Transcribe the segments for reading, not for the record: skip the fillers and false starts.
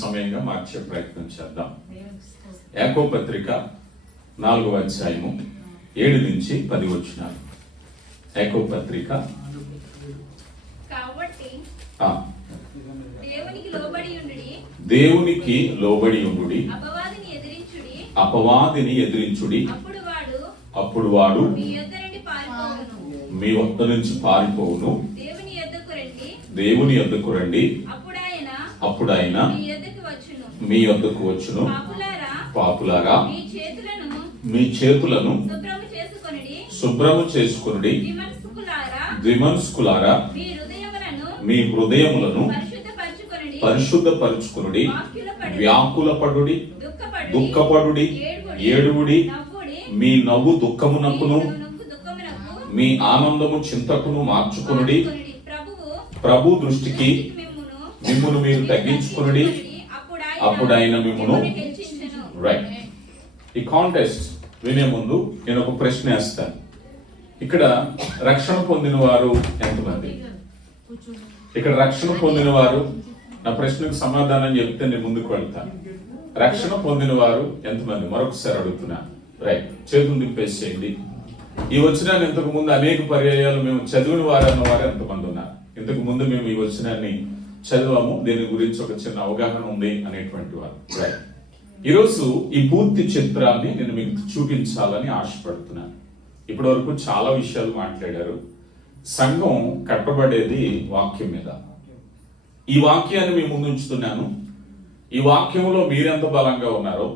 సమయంగా మార్చే ప్రయత్నం చేద్దాం. యాకోబు పత్రిక 4వ అధ్యాయము 7 నుంచి 10 వచనాలు. యాకోబు పత్రిక దేవునికి లోబడి ఉండుడి, అపవాదిని ఎదిరించుడి, అప్పుడు వాడు మీ వద్ద నుంచి పారిపోవును. దేవుని యొద్దకు రండి, అప్పుడు ఆయన మీ యొద్దకు వచ్చును. పాపులారా, మీ చేతులను శుభ్రము చేసుకొనుడి, ద్విమనస్కులారా, మీ హృదయములను పరిశుద్ధపరచుకొనుడి, వ్యాకులపడుడి, దుఃఖపడుడి, ఏడువుడి. మీ నవ్వు దుఃఖమునకును, మీ ఆనందము చింతకును మార్చుకొనుడి. ప్రభు దృష్టికి మిమ్మును మీరు తగ్గించుకొనుడి, అప్పుడు ఆయన మిమ్మును. రైట్. ఈ కాంటెస్ట్ వినే ముందు నేను ఒక ప్రశ్న వేస్తాను. ఇక్కడ రక్షణ పొందిన వారు ఎంతమంది? ఇక్కడ రక్షణ పొందిన వారు, నా ప్రశ్నకు సమాధానం చెప్తే నేను ముందుకు వెళ్తాను. రక్షణ పొందిన వారు ఎంతమంది? మరొకసారి అడుగుతున్నాను. రైట్, చేతులు దింపేసేయండి. ఈ వచనాన్ని ఇంతకు ముందు అనేక పర్యాయాలు మేము చదివిన వారు అన్నవారు ఎంతమంది ఉన్నారు? ఇంతకు ముందు మేము ఈ వచనాన్ని చదివాము, దీని గురించి ఒక చిన్న అవగాహన ఉంది అనేటువంటి వారు. రైట్. ఈరోజు ఈ పూర్తి చిత్రాన్ని నేను మీకు చూపించాలని ఆశపడుతున్నాను. ఇప్పటి వరకు చాలా విషయాలు మాట్లాడారు. సంఘం కట్టబడేది వాక్యం మీద. ఈ వాక్యాన్ని మీ ముందు ఉంచుతున్నాను. ఈ వాక్యంలో మీరెంత బలంగా ఉన్నారో,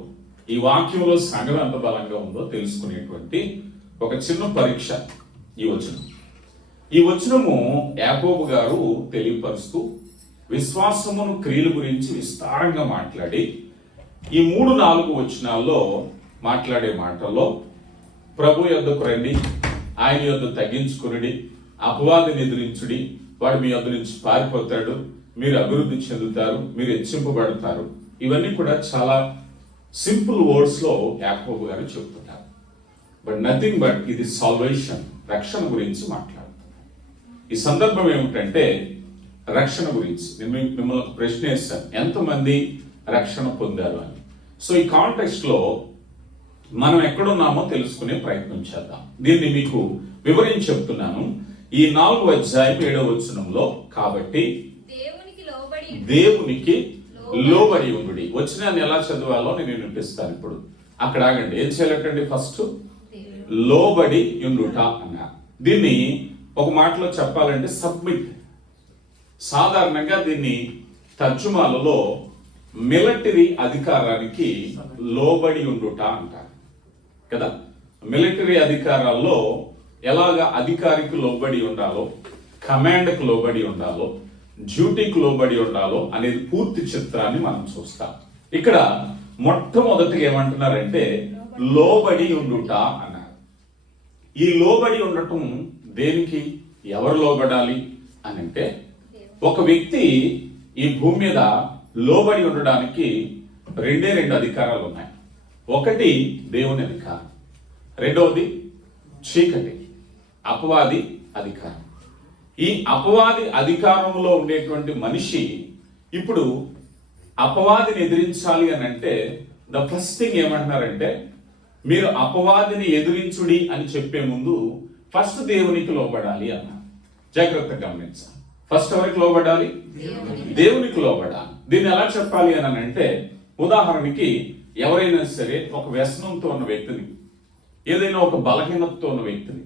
ఈ వాక్యంలో సంఘం ఎంత బలంగా ఉందో తెలుసుకునేటువంటి ఒక చిన్న పరీక్ష ఈ వచనం. ఈ వచనము యాకోబు గారు తెలియపరుస్తూ విశ్వాసమును క్రియల గురించి విస్తారంగా మాట్లాడి, ఈ 3-4 వచనాల్లో మాట్లాడే మాటల్లో ప్రభు యొద్దకు రండి, ఆయన యొద్ద తగ్గించుకుని, అపవాదిని ఎదిరించుడి, వాడు మీ యొద్ద నుంచి పారిపోతాడు, మీరు అభివృద్ధి చెందుతారు, మీరు హెచ్చింపబడతారు. ఇవన్నీ కూడా చాలా సింపుల్ వర్డ్స్ లో యాకోబు గారు చెప్తున్నారు. బట్ నథింగ్ బట్ ఇది సాల్వేషన్, రక్షణ గురించి మాట్లాడుతున్నారు. ఈ సందర్భం ఏమిటంటే రక్షణ గురించి. నేను మిమ్మల్ని ప్రశ్న వేస్తాను, ఎంతమంది రక్షణ పొందారు అని. సో ఈ కాంటెక్స్ట్ లో మనం ఎక్కడున్నామో తెలుసుకునే ప్రయత్నం చేద్దాం. దీన్ని మీకు వివరించి చెప్తున్నాను. ఈ 4వ అధ్యాయం 7వ వచనంలో, కాబట్టి దేవునికి లోబడి ఉండుడి. వచనాన్ని ఎలా చదవాలో నేను వినిపిస్తాను ఇప్పుడు. అక్కడ ఆగండి. ఏం చేయాలంటే ఫస్ట్ లోబడి ఉండుట అన్నారు. దీన్ని ఒక మాటలో చెప్పాలంటే సబ్మిట్. సాధారణంగా దీన్ని తర్జుమాలలో మిలిటరీ అధికారానికి లోబడి ఉండుట అంటారు కదా. మిలిటరీ అధికారాల్లో ఎలాగా అధికారికి లోబడి ఉండాలో, కమాండ్కి లోబడి ఉండాలో, డ్యూటీకి లోబడి ఉండాలో అనేది పూర్తి చిత్రాన్ని మనం చూస్తాం. ఇక్కడ మొట్టమొదటిగా ఏమంటున్నారంటే లోబడి ఉండుట అన్నారు. ఈ లోబడి ఉండటం దేనికి, ఎవరు లోబడాలి అని అంటే, ఒక వ్యక్తి ఈ భూమి మీద లోబడి ఉండడానికి 2 అధికారాలు ఉన్నాయి. ఒకటి దేవుని అధికారం, రెండవది చీకటి అపవాది అధికారం. ఈ అపవాది అధికారంలో ఉండేటువంటి మనిషి ఇప్పుడు అపవాదిని ఎదిరించాలి అని అంటే ద ఫస్ట్ థింగ్ ఏమంటున్నారంటే, మీరు అపవాదిని ఎదిరించుడి అని చెప్పే ముందు ఫస్ట్ దేవునికి లోబడాలి అన్నారు. జాగ్రత్తగా గమనించాలి. ఫస్ట్ ఎవరికి లోబడాలి? దేవునికి లోబడాలి. దీన్ని ఎలా చెప్పాలి అని అంటే, ఉదాహరణకి ఎవరైనా సరే ఒక వ్యసనంతో ఉన్న వ్యక్తిని, ఏదైనా ఒక బలహీనతతో ఉన్న వ్యక్తిని,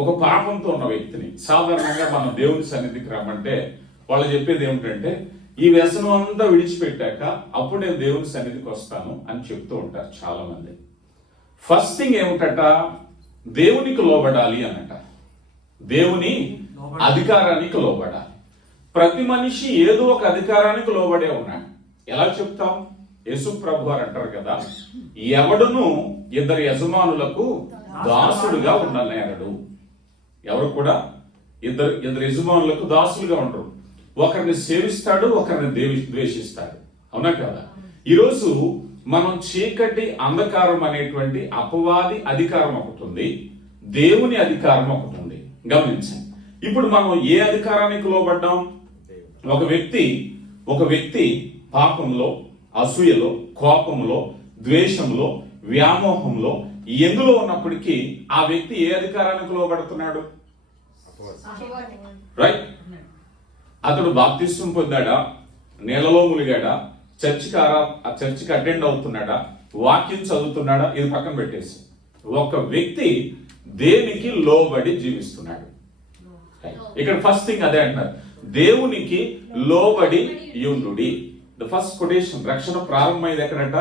ఒక పాపంతో ఉన్న వ్యక్తిని సాధారణంగా మనం దేవుని సన్నిధికి రమ్మంటే వాళ్ళు చెప్పేది ఏమిటంటే, ఈ వ్యసనం అంతా విడిచిపెట్టాక అప్పుడు నేను దేవుని సన్నిధికి వస్తాను అని చెప్తూ ఉంటారు చాలా మంది. ఫస్ట్ థింగ్ ఏమిటట, దేవునికి లోబడాలి అనట. దేవుని అధికారానికి లోబడాలి. ప్రతి మనిషి ఏదో ఒక అధికారానికి లోబడే ఉన్నాడు. ఎలా చెప్తాం? యేసు ప్రభు వారు అంటారు కదా, ఎవడును 2 యజమానులకు దాసుడుగా ఉండలేడు. ఎవరు కూడా ఇద్దరు యజమానులకు దాసులుగా ఉండరు. ఒకరిని సేవిస్తాడు, ఒకరిని ద్వేషిస్తాడు. అవునా కదా? ఈరోజు మనం చీకటి అంధకారం అనేటువంటి అపవాది అధికారం ఒకటి ఉంది, దేవుని అధికారం ఒకటి ఉంది. గమనించండి. ఇప్పుడు మనం ఏ అధికారానికి లోబడ్డాం? ఒక వ్యక్తి పాపంలో, అసూయలో, కోపంలో, ద్వేషంలో, వ్యామోహంలో ఎందులో ఉన్నప్పటికీ ఆ వ్యక్తి ఏ అధికారానికి లోబడుతున్నాడు? రైట్. అతడు బాప్తిస్మం పొందాడా, నీళ్ళలో ములిగాడా, చర్చికి అటెండ్ అవుతున్నాడా, వాక్యం చదువుతున్నాడా, ఇది పక్కన పెట్టేసి ఒక వ్యక్తి దేనికి లోబడి జీవిస్తున్నాడు. ఇక్కడ ఫస్ట్ థింగ్ అదే అంటారు, దేవునికి లోబడి యుండుడి. ద ఫస్ట్ కొటేషన్, రక్షణ ప్రారంభమైంది ఎక్కడంట?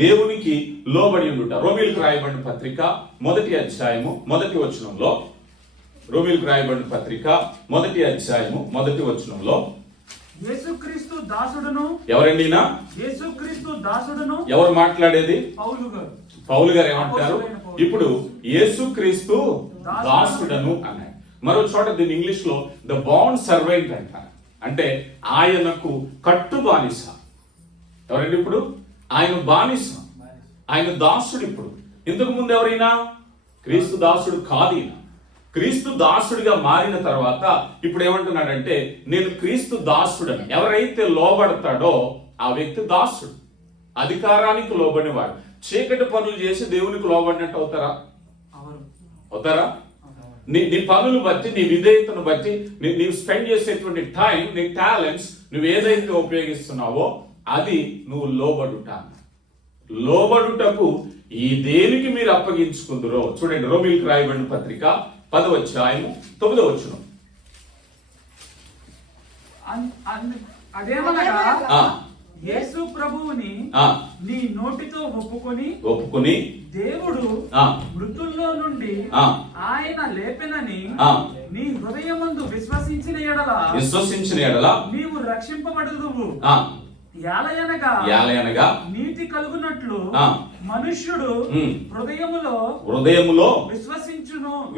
దేవునికి లోబడి ఉండుట. రోమీయులకు రాయబడిన పత్రిక 1వ అధ్యాయము 1వ వచనంలో, రోమీయులకు రాయబడిన పత్రిక 1వ అధ్యాయము 1వ వచనంలో, యేసుక్రీస్తు దాసుడును. ఎవరండి? యేసుక్రీస్తు దాసుడును. ఎవరు మాట్లాడేది? పౌలు గారు ఏమంటారు? ఇప్పుడు యేసుక్రీస్తు దాసుడను అన్నాడు. మరో చోట దీని ఇంగ్లీష్ లో ద బాండ్ సర్వెంట్ అంటారు. అంటే ఆయనకు కట్టు బానిస. ఎవరండి ఇప్పుడు? ఆయన బానిస, ఆయన దాసుడు. ఇప్పుడు ఇంతకు ముందు ఎవరైనా క్రీస్తు దాసుడు కాదు. క్రీస్తు దాసుడిగా మారిన తర్వాత ఇప్పుడు ఏమంటున్నాడంటే, నేను క్రీస్తు దాసుడని. ఎవరైతే లోబడతాడో ఆ వ్యక్తి దాసుడు, అధికారానికి లోబడినవాడు. చీకటి పనులు చేసి దేవునికి లోబడినట్టు అవుతారా? అవుతారా? నీ పనులు బట్టి, నీ విధేయతను బట్టి, నీవు స్పెండ్ చేసేటువంటి టైం, నీ టాలెంట్స్ నువ్వు ఏదైతే ఉపయోగిస్తున్నావో అది నువ్వు లోబడుటకు ఈ దేనికి మీరు అప్పగించుకుందరో. చూడండి, రోమీయులకు రాయబడిన పత్రిక 10వ అధ్యాయము 9వ వచనం. అదేమనగా యేసు ప్రభువుని నీ నోటితో ఒప్పుకొని దేవుడు మృతుల్లో నుండి ఆయన లేపెనని నీ హృదయమందు విశ్వసించిన ఎడల నీవు రక్షింపబడుదువు. యాలయనగా నీతి కలుగునట్లు మనుష్యుడు హృదయములో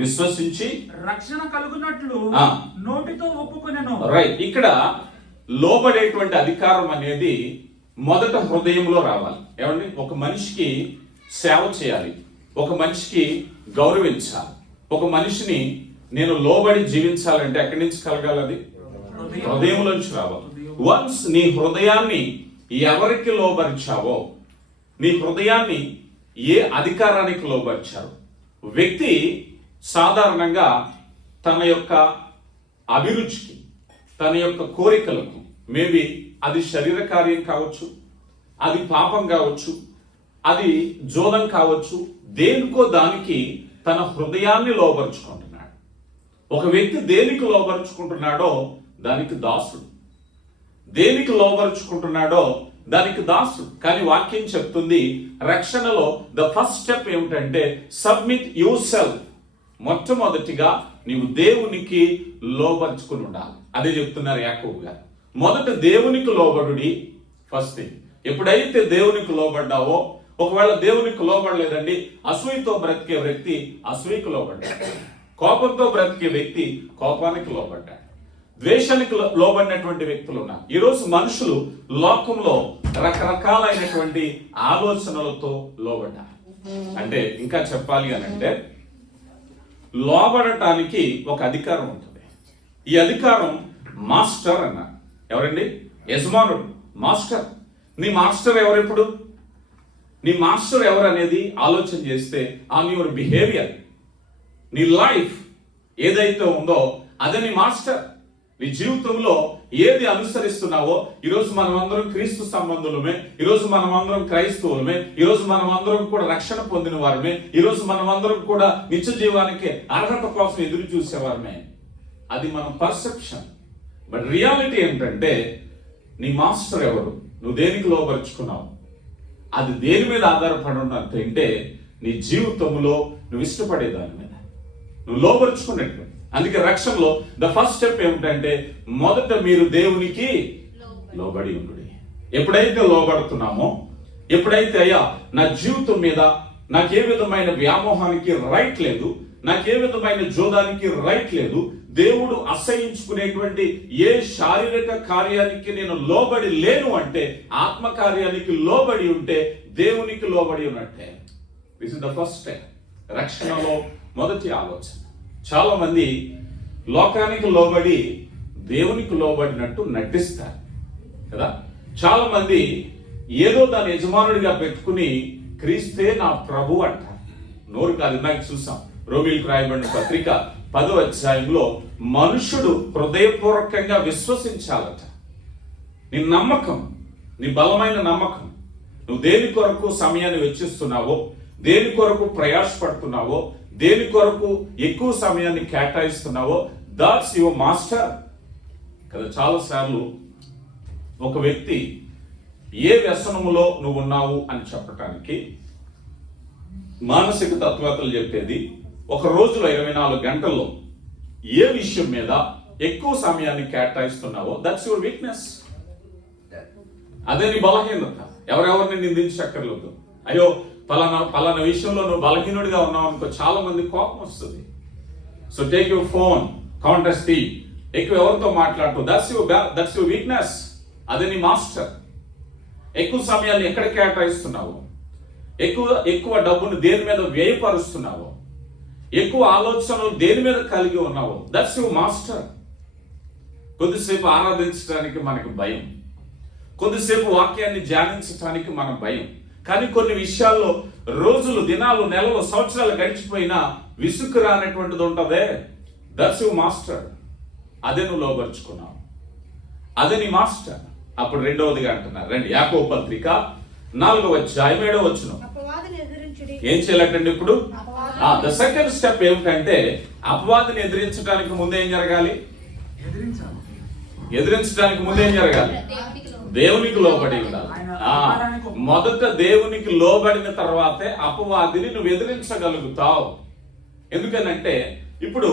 విశ్వసించి రక్షణ కలుగునట్లు నోటితో ఒప్పుకొనెను. రైట్. ఇక్కడ లోబడేటువంటి అధికారం అనేది మొదట హృదయంలో రావాలి. ఏమండి? ఒక మనిషికి సేవ చేయాలి, ఒక మనిషికి గౌరవించాలి, ఒక మనిషిని నేను లోబడి జీవించాలంటే ఎక్కడి నుంచి కలగాలి? హృదయంలోంచి రావాలి. వన్స్ నీ హృదయాన్ని ఎవరికి లోబరిచావో, నీ హృదయాన్ని ఏ అధికారానికి లోబరిచారు, వ్యక్తి సాధారణంగా తన యొక్క అభిరుచికి, తన యొక్క కోరికలకు, మేబీ అది శరీర కార్యం కావచ్చు, అది పాపం కావచ్చు, అది జోదం కావచ్చు, దేనికో దానికి తన హృదయాన్ని లోబరుచుకుంటున్నాడు. ఒక వ్యక్తి దేనికి లోబరుచుకుంటున్నాడో దానికి దాసుడు, దేనికి లోబరుచుకుంటున్నాడో దానికి దాసుడు. కానీ వాక్యం చెప్తుంది, రక్షణలో ద ఫస్ట్ స్టెప్ ఏమిటంటే సబ్మిట్ యువర్ సెల్ఫ్. మొట్టమొదటిగా నీవు దేవునికి లోబరుచుకుని ఉండాలి. అదే చెప్తున్నారు యాకోబు గారు. మొదట దేవునికి లోబడుడి, ఫస్ట్ థింగ్. ఎప్పుడైతే దేవునికి లోబడ్డావో, ఒకవేళ దేవునికి లోబడలేదండి, అసూయతో బ్రతికే వ్యక్తి అసూయకు లోబడ్డాడు, కోపంతో బ్రతికే వ్యక్తి కోపానికి లోబడ్డాడు, ద్వేషానికి లోబడినటువంటి వ్యక్తులు ఉన్నారు. ఈరోజు మనుషులు లోకంలో రకరకాలైనటువంటి ఆలోచనలతో లోబడ్డారు. అంటే ఇంకా చెప్పాలి అని అంటే, లోబడటానికి ఒక అధికారం ఉంటుంది. ఈ అధికారం మాస్టర్ అన్నారు. ఎవరండి? యజమానుడు, మాస్టర్. నీ మాస్టర్ ఎవరెప్పుడు? నీ మాస్టర్ ఎవరు అనేది ఆలోచన చేస్తే ఆన్ యువర్ బిహేవియర్, నీ లైఫ్ ఏదైతే ఉందో అదే నీ మాస్టర్. నీ జీవితంలో ఏది అనుసరిస్తున్నావో, ఈరోజు మనం అందరం క్రీస్తు సంబంధులమే, ఈరోజు మనం అందరం క్రైస్తవులమే, ఈరోజు మనం అందరం కూడా రక్షణ పొందిన వారమే, ఈరోజు మనం అందరం కూడా నిత్య జీవానికి అర్హత కోసం ఎదురు చూసేవారమే. అది మన పర్సెప్షన్. బట్ రియాలిటీ ఏంటంటే, నీ మాస్టర్ ఎవరు, నువ్వు దేనికి లోబరుచుకున్నావు, అది దేని మీద ఆధారపడి ఉన్నట్టే నీ జీవితంలో నువ్వు ఇష్టపడే దాని మీద నువ్వు లోబరుచుకున్నట్టు. అందుకే రక్షణలో ద ఫస్ట్ స్టెప్ ఏమిటంటే, మొదట మీరు దేవునికి లోబడి ఉండు. ఎప్పుడైతే లోబడుతున్నామో, ఎప్పుడైతే అయ్యా నా జీవితం మీద నాకే విధమైన వ్యామోహానికి రైట్ లేదు, నాకే విధమైన జోదానికి రైట్ లేదు, దేవుడు అసహించుకునేటువంటి ఏ శారీరక కార్యానికి నేను లోబడి లేను అంటే, ఆత్మ కార్యానికి లోబడి ఉంటే దేవునికి లోబడి ఉన్నట్టే. This is the first step. రక్షణలో మొదటి ఆలోచన. చాలా మంది లోకానికి లోబడి దేవునికి లోబడినట్టు నటిస్తారు కదా. చాలా మంది ఏదో దాని యజమానుడిగా పెట్టుకుని క్రీస్తే నా ప్రభు అంటారు. నోరు కాదు. ఇందాక చూసాం రోమీయులకు రాయబడిన పత్రిక 10వ అధ్యాయంలో మనుషుడు హృదయపూర్వకంగా విశ్వసించాలట. నీ నమ్మకం, నీ బలమైన నమ్మకం, నువ్వు దేని కొరకు సమయాన్ని వెచ్చిస్తున్నావో, దేని కొరకు ప్రయాసపడుతున్నావో, దేని కొరకు ఎక్కువ సమయాన్ని కేటాయిస్తున్నావో, దాట్స్ యువర్ మాస్టర్ కదా. చాలాసార్లు ఒక వ్యక్తి ఏ వ్యసనములో నువ్వు ఉన్నావు అని చెప్పటానికి మానసిక తత్వవేత్తలు చెప్పేది ఒక రోజులో 24 గంటల్లో ఏ విషయం మీద ఎక్కువ సమయాన్ని కేటాయిస్తున్నావో దట్స్ యువర్ వీక్నెస్. అదే నీ బలహీనత. ఎవరెవరిని నిందించక్కర్లేదు. అయ్యో పలానా విషయంలో నువ్వు బలహీనుడిగా ఉన్నావు అనుకో, చాలా మంది కోపం వస్తుంది. So take your phone, contact టీ, ఎక్కువ ఎవరితో మాట్లాడుతూ దట్స్ యువర్ వీక్నెస్. అదే నీ మాస్టర్. ఎక్కువ సమయాన్ని ఎక్కడ కేటాయిస్తున్నావు, ఎక్కువ డబ్బును దేని మీద వ్యయపరుస్తున్నావు, ఎక్కువ ఆలోచనలు దేని మీద కలిగి ఉన్నావు, దట్స్ యువర్ మాస్టర్. కొద్దిసేపు ఆరాధించడానికి మనకు భయం, కొద్దిసేపు వాక్యాన్ని ధ్యానించడానికి మన భయం. కానీ కొన్ని విషయాల్లో రోజులు, దినాలు, నెలలు, సంవత్సరాలు గడిచిపోయినా విసుగు రానటువంటిది ఉంటుందే, దట్స్ యువర్ మాస్టర్. అదే నువ్వు లోపరుచుకున్నావు, అదే నీ మాస్టర్. అప్పుడు రెండవదిగా అంటున్నారు, రండి యాకోబు పత్రిక 4వ అధ్యాయం 7వ వచనం. ఏం చేయాలంటే ఇప్పుడు ద సెకండ్ స్టెప్ ఏమిటంటే అపవాదిని ఎదిరించడానికి ముందు ఏం జరగాలి? ఎదిరించడానికి ముందు ఏం జరగాలి? దేవునికి లోబడి ఉండాలి. మొదట దేవునికి లోబడిన తర్వాతే అపవాదిని నువ్వు ఎదిరించగలుగుతావు. ఎందుకనంటే ఇప్పుడు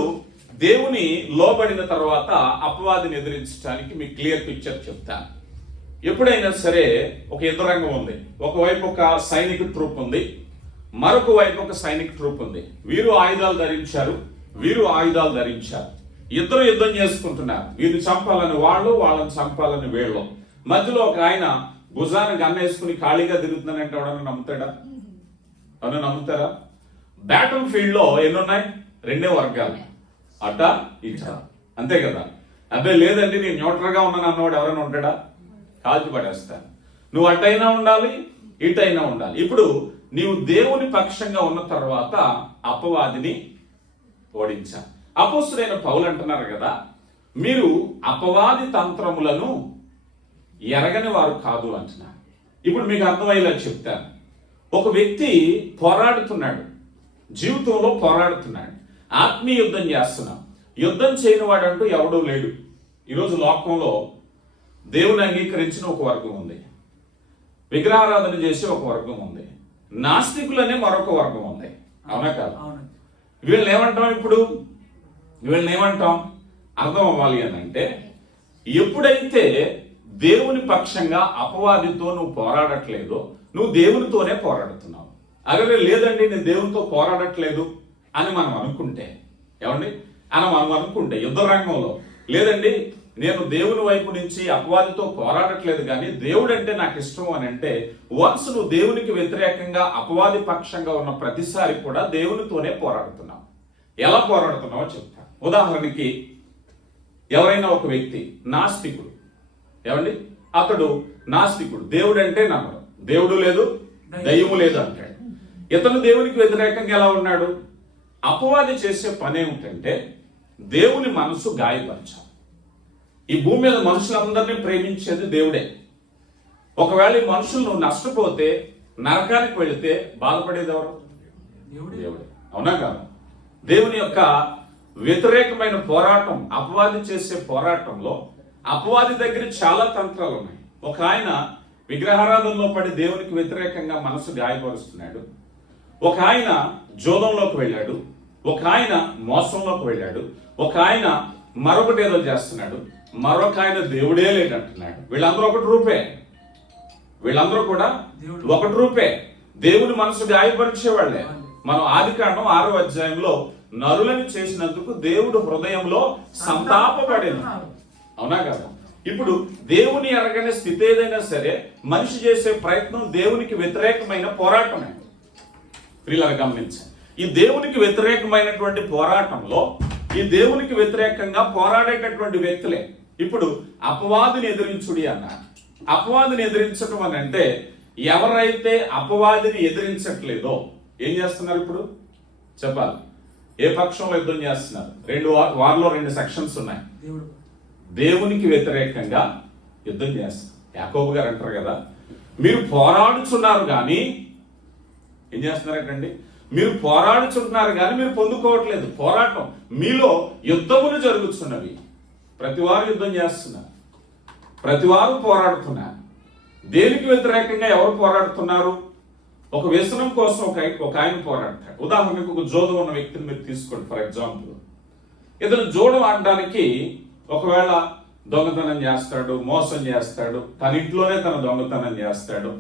దేవుని లోబడిన తర్వాత అపవాదిని ఎదిరించడానికి మీకు క్లియర్ పిక్చర్ చెప్తాను. ఎప్పుడైనా సరే ఒక యుద్ధరంగం ఉంది. ఒకవైపు ఒక సైనిక ట్రూప్ ఉంది, మరొక వైపు ఒక సైనిక ట్రూప్ ఉంది. వీరు ఆయుధాలు ధరించారు, వీరు ఆయుధాలు ధరించారు. ఇద్దరు యుద్ధం చేసుకుంటున్నారు. వీరిని చంపాలని వాళ్ళు, వాళ్ళని చంపాలని వీళ్ళు. మధ్యలో ఒక ఆయన భుజాన్ని గన్నేసుకుని ఖాళీగా తిరుగుతున్నానంటే ఎవడన్నా నమ్ముతాడా? ఎవరన్నా నమ్ముతారా? బ్యాటిల్ ఫీల్డ్ లో ఎన్నున్నాయి? 2 వర్గాలు, అట ఇట, అంతే కదా. అబ్బాయి లేదండి నేను న్యూట్రల్ గా ఉన్నాను అన్నవాడు ఎవరైనా ఉంటాడా? కాల్చి పడేస్తాను. నువ్వు అటైనా ఉండాలి, ఇటైనా ఉండాలి. ఇప్పుడు నీవు దేవుని పక్షంగా ఉన్న తర్వాత అపవాదిని ఓడించా. అపోస్తులైన పౌలు అంటున్నారు కదా, మీరు అపవాది తంత్రములను ఎరగని వారు కాదు అంటున్నారు. ఇప్పుడు మీకు అర్థమయ్యేలా చెప్తాను. ఒక వ్యక్తి పోరాడుతున్నాడు, జీవితంలో పోరాడుతున్నాడు, ఆత్మీయ యుద్ధం చేస్తున్నాడు. యుద్ధం చేయని వాడంటూ ఎవడూ లేడు. ఈరోజు లోకంలో దేవుని అంగీకరించిన ఒక వర్గం ఉంది, విగ్రహారాధన చేసే ఒక వర్గం ఉంది, నాస్తికులనే మరొక వర్గం ఉంది. అవునా కాదు? వీళ్ళని ఏమంటాం? ఇప్పుడు వీళ్ళని ఏమంటాం? అర్థం అవ్వాలి అని అంటే, ఎప్పుడైతే దేవుని పక్షంగా అపవాదితో నువ్వు పోరాడట్లేదో నువ్వు దేవునితోనే పోరాడుతున్నావు. అలాగే లేదండి నేను దేవునితో పోరాడట్లేదు అని మనం అనుకుంటే, ఏమండి అని మనం అనుకుంటే యుద్ధ రంగంలో, లేదండి నేను దేవుని వైపు నుంచి అపవాదితో పోరాడట్లేదు కానీ దేవుడు అంటే నాకు ఇష్టం అని అంటే, వన్స్ నువ్వు దేవునికి వ్యతిరేకంగా అపవాది పక్షంగా ఉన్న ప్రతిసారి కూడా దేవునితోనే పోరాడుతున్నావు. ఎలా పోరాడుతున్నావో చెప్తా. ఉదాహరణకి ఎవరైనా ఒక వ్యక్తి నాస్తికుడు, ఏమండి అతడు నాస్తికుడు, దేవుడు అంటే నమ్మడు, దేవుడు లేదు దయ్యము లేదు అంటాడు. ఇతను దేవునికి వ్యతిరేకంగా ఎలా ఉన్నాడు? అపవాది చేసే పని ఏమిటంటే దేవుని మనసు గాయపరచాలి. ఈ భూమి మీద మనుషులందరినీ ప్రేమించేది దేవుడే. ఒకవేళ ఈ మనుషులు నువ్వు నష్టపోతే, నరకానికి వెళితే బాధపడేది ఎవరు? దేవుడే. అవునా కాదు? దేవుని యొక్క వ్యతిరేకమైన పోరాటం, అపవాది చేసే పోరాటంలో అపవాది దగ్గర చాలా తంత్రాలు ఉన్నాయి. ఒక ఆయన విగ్రహారాధనలో పడి దేవునికి వ్యతిరేకంగా మనసు గాయపరుస్తున్నాడు, ఒక ఆయన జోదంలోకి వెళ్ళాడు, ఒక ఆయన మోసంలోకి వెళ్ళాడు, ఒక ఆయన మరొకటి ఏదో చేస్తున్నాడు, మరొక ఆయన దేవుడే లేదంటున్నాడు. వీళ్ళందరూ ఒకటి రూపే, వీళ్ళందరూ కూడా ఒకటి రూపే, దేవుని మనసు గాయపరిచే వాళ్ళే. మనం ఆదికాండం 6వ అధ్యాయంలో నరులను చేసినందుకు దేవుడు హృదయంలో సంతాపపడింది. అవునా కదా? ఇప్పుడు దేవుని ఎరగని స్థితి ఏదైనా సరే మనిషి చేసే ప్రయత్నం దేవునికి వ్యతిరేకమైన పోరాటమే. ప్రియులారా గమనించండి, ఈ దేవునికి వ్యతిరేకమైనటువంటి పోరాటంలో ఈ దేవునికి వ్యతిరేకంగా పోరాడేటటువంటి వ్యక్తులే ఇప్పుడు అపవాదిని ఎదిరించుడి అన్నారు. అపవాదిని ఎదిరించడం అని అంటే ఎవరైతే అపవాదిని ఎదిరించట్లేదో ఏం చేస్తున్నారు ఇప్పుడు చెప్పాలి? ఏ పక్షంలో యుద్ధం చేస్తున్నారు? వారిలో రెండు సెక్షన్స్ ఉన్నాయి. దేవునికి వ్యతిరేకంగా యుద్ధం చేస్తారు. యాకోబు గారు అంటారు కదా, మీరు పోరాడుచున్నారు కానీ ఏం చేస్తున్నారంటండి? మీరు పోరాడుచుంటున్నారు కానీ మీరు పొందుకోవట్లేదు. పోరాటం మీలో యుద్ధములు జరుగుతున్నవి. ప్రతివారు యుద్ధం చేస్తున్నారు, ప్రతివారు పోరాడుతున్నారు. దేనికి వ్యతిరేకంగా ఎవరు పోరాడుతున్నారు? ఒక వ్యసనం కోసం ఒక ఆయన పోరాడతాడు. ఉదాహరణకు ఒక జోదం ఉన్న వ్యక్తిని మీరు తీసుకోండి. ఫర్ ఎగ్జాంపుల్, ఇతను జోడం ఆడడానికి ఒకవేళ దొంగతనం చేస్తాడు, మోసం చేస్తాడు, తన ఇంట్లోనే తన దొంగతనం చేస్తాడు.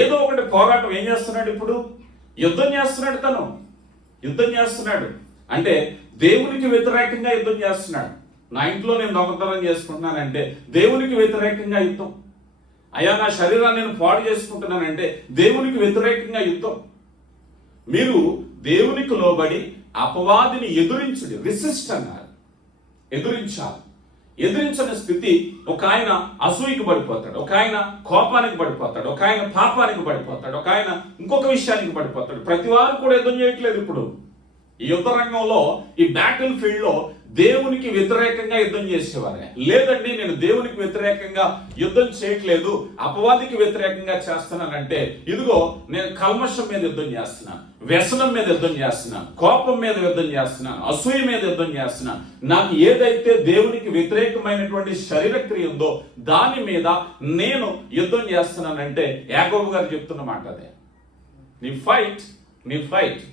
ఏదో ఒకటి పోరాటం ఏం చేస్తున్నాడు? ఇప్పుడు యుద్ధం చేస్తున్నాడు. తను యుద్ధం చేస్తున్నాడు అంటే దేవునికి వ్యతిరేకంగా యుద్ధం చేస్తున్నాడు. నా ఇంట్లో నేను దొంగతనం చేసుకుంటున్నానంటే దేవునికి వ్యతిరేకంగా యుద్ధం. అయ్యా నా శరీరాన్ని నేను పాడు చేసుకుంటున్నానంటే దేవునికి వ్యతిరేకంగా యుద్ధం. మీరు దేవునికి లోబడి అపవాదిని ఎదురించుడి. రెసిస్ట్ అన్నారు, ఎదురించాలి. ఎదిరించని స్థితి ఒక ఆయన అసూయకి పడిపోతాడు, ఒక ఆయన కోపానికి పడిపోతాడు, ఒక ఆయన పాపానికి పడిపోతాడు, ఒక ఆయన ఇంకొక విషయానికి పడిపోతాడు. ప్రతి వారు కూడా యుద్ధం చేయట్లేదు. ఇప్పుడు ఈ యుద్ధ రంగంలో, ఈ బ్యాటిల్ ఫీల్డ్ లో దేవునికి వ్యతిరేకంగా యుద్ధం చేసేవారే. లేదండి నేను దేవునికి వ్యతిరేకంగా యుద్ధం చేయట్లేదు, అపవాదికి వ్యతిరేకంగా చేస్తున్నానంటే ఇదిగో నేను కల్మషం మీద యుద్ధం చేస్తున్నాను, వ్యసనం మీద యుద్ధం చేస్తున్నాను, కోపం మీద యుద్ధం చేస్తున్నాను, అసూయ మీద యుద్ధం చేస్తున్నాను. నాకు ఏదైతే దేవునికి వ్యతిరేకమైనటువంటి శరీర క్రియ ఉందో దాని మీద నేను యుద్ధం చేస్తున్నానంటే యాకోబు గారు చెప్తున్న మాట అదే. నీ ఫైట్.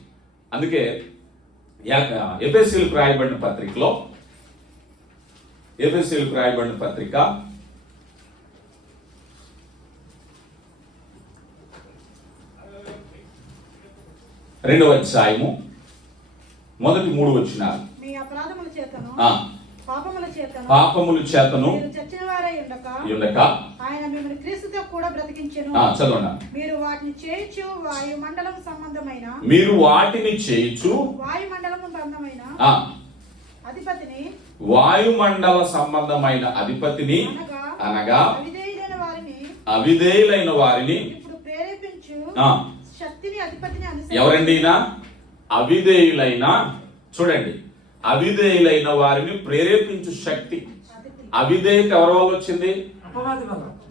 అందుకే ఎఫెసీయులకు రాయబడిన పత్రికలో, ఎఫెసీయులకు రాయబడిన పత్రిక 2వ అధ్యాయము మొదటి 3 వచనాలు. మీ అపరాధముల చేతను పాపముల చేతను మీరు చచ్చిన వారై ఉండక ఆయన మిమ్మల్ని క్రీస్తుతో కూడా బ్రతికించెను. చదవండి. మీరు వాటిని చేయొచ్చు వాయుమండలం సంబంధమైన వాయుమండల సంబంధమైన అధిపతిని అనగా అవిధేయులైన వారిని ఇప్పుడు ప్రేరేపించు శక్తిని అధిపతిని ఎవరండి? అవిధేయులైన, చూడండి, అవిధేయులైన వారిని ప్రేరేపించు శక్తి. అవిధేయత ఎవరి వల్ల వచ్చింది?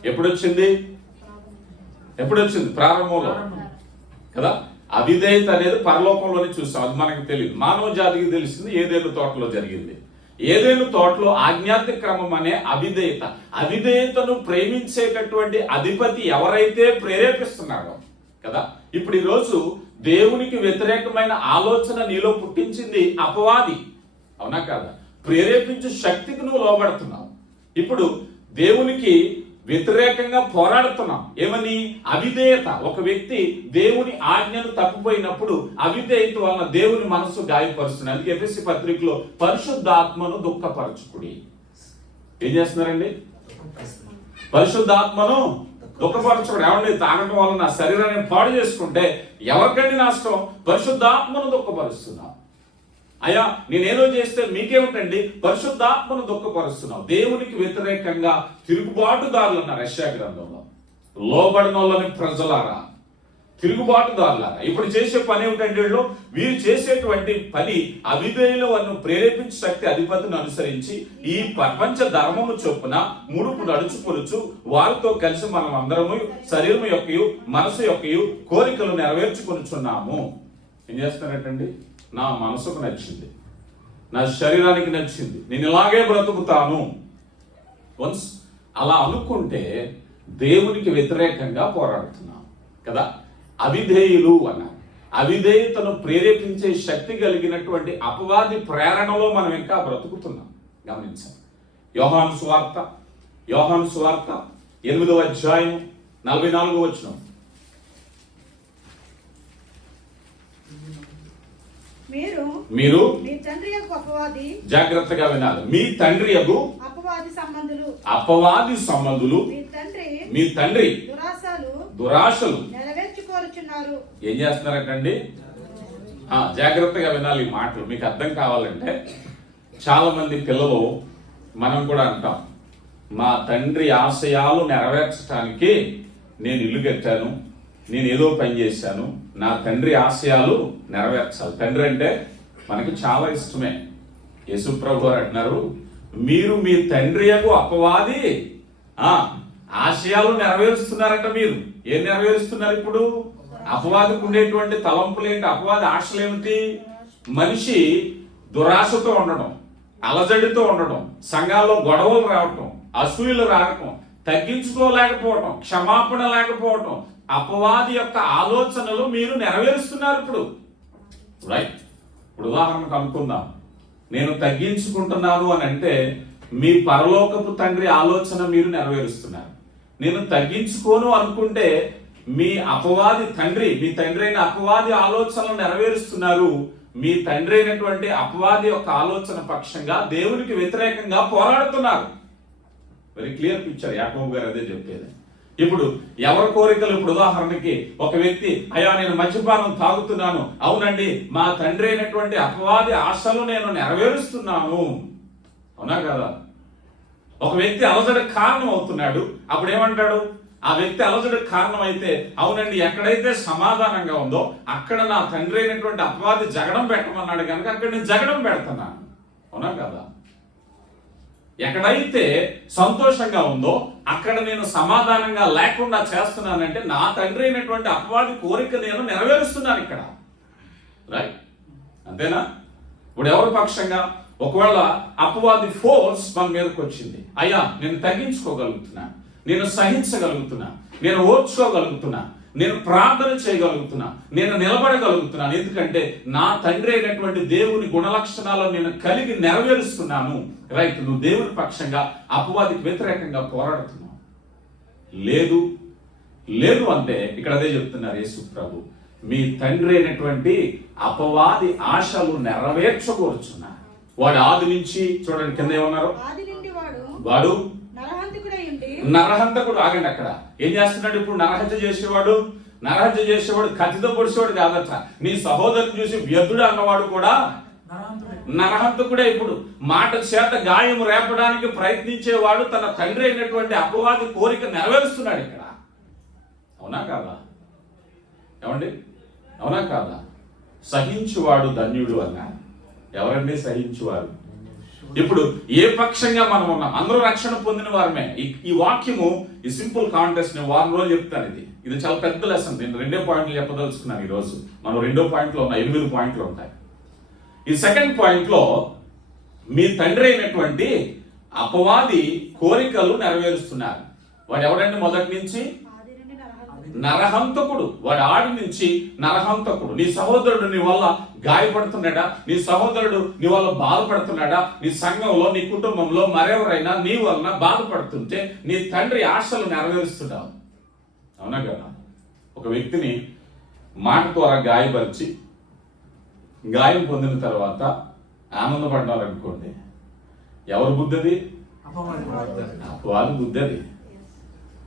ఎప్పుడు వచ్చింది? ప్రారంభంలో కదా. అవిధేయత అనేది పరలోకంలోనే చూసాం, అది మనకు తెలియదు. మానవ జాతికి తెలిసింది ఏదేను తోటలో జరిగింది. ఏదేను తోటలో ఆజ్ఞాతిక్రమం అనే అవిధేయతను ప్రేమించేటటువంటి అధిపతి ఎవరైతే ప్రేరేపిస్తున్నాడో కదా. ఇప్పుడు ఈరోజు దేవునికి వ్యతిరేకమైన ఆలోచన నీలో పుట్టించింది అపవాది, అవునా కాదా? ప్రేరేపించే శక్తికి నువ్వు లోబడుతున్నావు. ఇప్పుడు దేవునికి వ్యతిరేకంగా పోరాడుతున్నాం. ఏమని? అవిధేయత. ఒక వ్యక్తి దేవుని ఆజ్ఞను తప్పిపోయినప్పుడు అవిధేయత వలన దేవుని మనసు గాయపరుస్తున్నాడు. అందుకే ఎఫెసీ పత్రికలో పరిశుద్ధాత్మను దుఃఖపరచుకుడి. ఏం చేస్తున్నారండి? పరిశుద్ధాత్మను దుఃఖపరచుకుడు. ఏమండి? తాగడం వలన శరీరాన్ని పాడు చేసుకుంటే ఎవరికండి నష్టం? పరిశుద్ధాత్మను దుఃఖపరుస్తున్నాం. అయ్యా నేనేదో చేస్తే మీకేమిటండి? పరిశుద్ధాత్మను దుఃఖపరుస్తున్నావు. దేవునికి వ్యతిరేకంగా తిరుగుబాటుదారులు అన్నారు యెషయా గ్రంథంలో. లోబడినోళ్ళని ప్రజలారా, తిరుగుబాటుదారులారా. ఇప్పుడు చేసే పని ఏమిటంటే వీరు చేసేటువంటి పని అవిధేయుల వారిని ప్రేరేపించే శక్తి అధిపతిని అనుసరించి ఈ ప్రపంచ ధర్మము చొప్పున ముడుపు నడుచుకొనుచు వారితో కలిసి మనం అందరము శరీరం యొక్కయు మనసు యొక్కయు కోరికలు నెరవేర్చుకొనుచున్నాము. ఏం చేస్తున్నారంటండి? నా మనసుకు నచ్చింది, నా శరీరానికి నచ్చింది, నేను ఇలాగే బ్రతుకుతాను. వన్స్ అలా అనుకుంటే దేవునికి వ్యతిరేకంగా పోరాడుతున్నాం కదా. అవిధేయులు అన్నారు. అవిధేయతను ప్రేరేపించే శక్తి కలిగినటువంటి అపవాది ప్రేరణలో మనం ఇంకా బ్రతుకుతున్నాం. గమనించాలి. యోహాను సువార్త 8వ అధ్యాయం 44వ వచనం. మీరు జాగ్రత్తగా వినాలి. మీ తండ్రి యగు అపవాది సంబంధులు మీ తండ్రి దురాశలు ఏం చేస్తున్నారంటండి? జాగ్రత్తగా వినాలి ఈ మాటలు. మీకు అర్థం కావాలంటే చాలా మంది పిల్లలు, మనం కూడా అంటాం, మా తండ్రి ఆశయాలు నెరవేర్చడానికి నేను ఇల్లు కట్టాను, నేను ఏదో పని చేశాను, నా తండ్రి ఆశయాలు నెరవేర్చాలి. తండ్రి అంటే మనకి చాలా ఇష్టమే. యేసుప్రభు వారు అంటున్నారు, మీరు మీ తండ్రి యొక్క అపవాది ఆశయాలు నెరవేరుస్తున్నారంట. మీరు ఏం నెరవేరుస్తున్నారు ఇప్పుడు? అపవాదికి ఉండేటువంటి తలంపులు ఏంటి? అపవాది ఆశలు ఏమిటి? మనిషి దురాశతో ఉండడం, అలజడితో ఉండడం, సంఘాల్లో గొడవలు రావటం, అసూయలు రావటం, తగ్గించుకోలేకపోవటం, క్షమాపణ లేకపోవటం, అపవాది యొక్క ఆలోచనలు మీరు నెరవేరుస్తున్నారు ఇప్పుడు. రైట్? ఇప్పుడు ఉదాహరణకు అనుకుందాం, నేను తగ్గించుకుంటున్నాను అని అంటే మీ పరలోకపు తండ్రి ఆలోచన మీరు నెరవేరుస్తున్నారు. నేను తగ్గించుకోను అనుకుంటే మీ అపవాది తండ్రి, మీ తండ్రి అయిన అపవాది ఆలోచనలు నెరవేరుస్తున్నారు. మీ తండ్రి అయినటువంటి అపవాది యొక్క ఆలోచన పక్షంగా దేవునికి వ్యతిరేకంగా పోరాడుతున్నారు. Very clear picture. యాకోబు గారు అదే చెప్పేది. ఇప్పుడు ఎవరి కోరికలు? ఇప్పుడు ఉదాహరణకి ఒక వ్యక్తి, అయ్యా నేను మద్యపానం తాగుతున్నాను, అవునండి మా తండ్రి అయినటువంటి అపవాది ఆశలు నేను నెరవేరుస్తున్నాను, అవునా కదా? ఒక వ్యక్తి అలజడికి కారణం అవుతున్నాడు, అప్పుడు ఏమంటాడు? ఆ వ్యక్తి అలజడికి కారణం అయితే, అవునండి ఎక్కడైతే సమాధానంగా ఉందో అక్కడ నా తండ్రి అయినటువంటి అపవాది జగడం పెట్టమన్నాడు కనుక అక్కడ నేను జగడం పెడుతున్నాను, అవునా కదా? ఎక్కడైతే సంతోషంగా ఉందో అక్కడ నేను సమాధానంగా లేకుండా చేస్తున్నానంటే నా తండ్రి అయినటువంటి అపవాది కోరిక నేను నెరవేరుస్తున్నాను ఇక్కడ. రైట్? అంతేనా? ఇప్పుడు ఎవరి పక్షంగా? ఒకవేళ అపవాది ఫోర్స్ మన మీదకి వచ్చింది, అయ్యా నేను తగ్గించుకోగలుగుతున్నా, నేను సహించగలుగుతున్నా, నేను ఓర్చుకోగలుగుతున్నా, నేను ప్రార్థన చేయగలుగుతున్నా, నేను నిలబడగలుగుతున్నాను, ఎందుకంటే నా తండ్రి అయినటువంటి దేవుని గుణలక్షణాలను నేను కలిగి నెరవేరుస్తున్నాను. రైట్? నువ్వు దేవుని పక్షంగా అపవాదికి వ్యతిరేకంగా పోరాడుతున్నావు. లేదు లేదు అంటే ఇక్కడ అదే చెప్తున్నారు యేసు ప్రభు, మీ తండ్రి అయినటువంటి అపవాది ఆశలు నెరవేర్చకూర్చున్నా. వాడు ఆది నుంచి చూడండి కింద ఏమన్నారు? వాడు నరహంతకుడు. ఆగండి, అక్కడ ఏం చేస్తున్నాడు ఇప్పుడు? నరహత్య చేసేవాడు. నరహత్య చేసేవాడు కత్తితో పొడిచేవాడు కాదట. నీ సహోదరుని చూసి వ్యర్థుడు అన్నవాడు కూడా నరహంతకుడే. ఇప్పుడు మాట చేత గాయం రేపడానికి ప్రయత్నించేవాడు తన తండ్రి అయినటువంటి అపవాది కోరిక నెరవేరుస్తున్నాడు ఇక్కడ, అవునా కాదా? ఏమండి, అవునా కాదా? సహించువాడు ధన్యుడు అన్నారు. ఎవరండి సహించువారు? ఇప్పుడు ఏ పక్షంగా మనం ఉన్నాం? అందరూ రక్షణ పొందిన వారమే. ఈ వాక్యము ఈ సింపుల్ కాంటెస్ట్ నేను వారం రోజులు చెప్తాను. ఇది చాలా పెద్ద లెసన్. నేను 2 పాయింట్లు చెప్పదలుచుకున్నాను ఈరోజు. మనం 2 పాయింట్లు ఉన్నాయి, 8 పాయింట్లు ఉంటాయి. ఈ సెకండ్ పాయింట్ లో మీ తండ్రి అయినటువంటి అపవాది కోరికలు నెరవేరుస్తున్నారు. వాడు ఎవరండి? మొదటి నుంచి నరహంతకుడు. వాడు ఆడి నుంచి నరహంతకుడు. నీ సహోదరుడు నీ వల్ల గాయపడుతున్నాడా? నీ సహోదరుడు నీ వల్ల బాధపడుతున్నాడా? నీ సంఘంలో, నీ కుటుంబంలో మరెవరైనా నీ వలన బాధపడుతుంటే నీ తండ్రి ఆశలు నెరవేరుస్తున్నావు, అవునా కదా? ఒక వ్యక్తిని మాట ద్వారా గాయపరిచి గాయం పొందిన తర్వాత ఆనందపడ్డారనుకోండి, ఎవరు బుద్ధది? అపవాది బుద్ధది,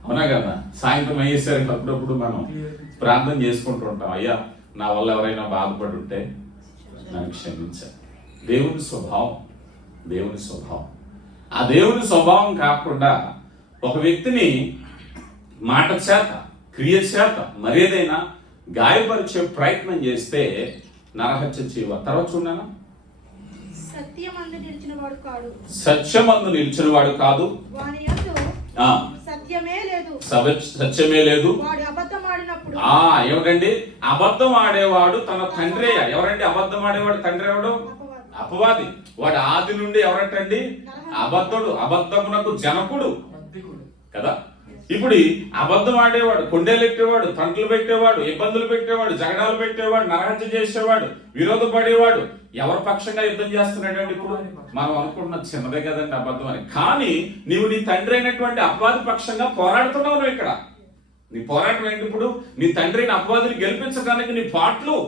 అవునా కదా? సాయంత్రం అయ్యేసరికి అప్పుడప్పుడు మనం ప్రార్థన చేసుకుంటూ ఉంటాం, అయ్యా నా వల్ల ఎవరైనా బాధపడి ఉంటే నన్ను క్షమించాలి. దేవుని స్వభావం, దేవుని స్వభావం. ఆ దేవుని స్వభావం కాకుండా ఒక వ్యక్తిని మాట చేత, క్రియ చేత మరేదైనా గాయపరిచే ప్రయత్నం చేస్తే నరహత్య చేయవ. తర్వాత చూడనా? సత్యమందు నిలిచిన వాడు కాదు, సత్యమందు నిలిచిన వాడు కాదు, వాని యందు సత్యమే లేదు, సత్యమే లేదు. వాడు అబద్ధం ఆడినప్పుడు ఏమిటండి? అబద్ధం ఆడేవాడు తన తండ్రి. ఎవరండి అబద్ధం ఆడేవాడు? తండ్రి ఎవడు? అపవాది. వాడు ఆది నుండి ఎవరటండి? అబద్ధుడు, అబద్ధమునకు జనకుడు కదా. ఇప్పుడు అబద్ధం ఆడేవాడు, కొండేలెట్టేవాడు, తండ్రులు పెట్టేవాడు, ఇబ్బందులు పెట్టేవాడు, జగడాలు పెట్టేవాడు, నరహత్య చేసేవాడు, విరోధపడేవాడు ఎవరి పక్షంగా యుద్ధం చేస్తున్నాడు? ఇప్పుడు మనం అనుకుంటున్న చిన్నదే కదండి అబద్ధం అని. కానీ నీవు నీ తండ్రి అయినటువంటి అపవాది పక్షంగా పోరాడుతున్నావు. నువ్వు ఇక్కడ నీ పోరాటం ఏంటి? ఇప్పుడు నీ తండ్రి అయిన అపవాదిని గెలిపించడానికి నీ పాటలు.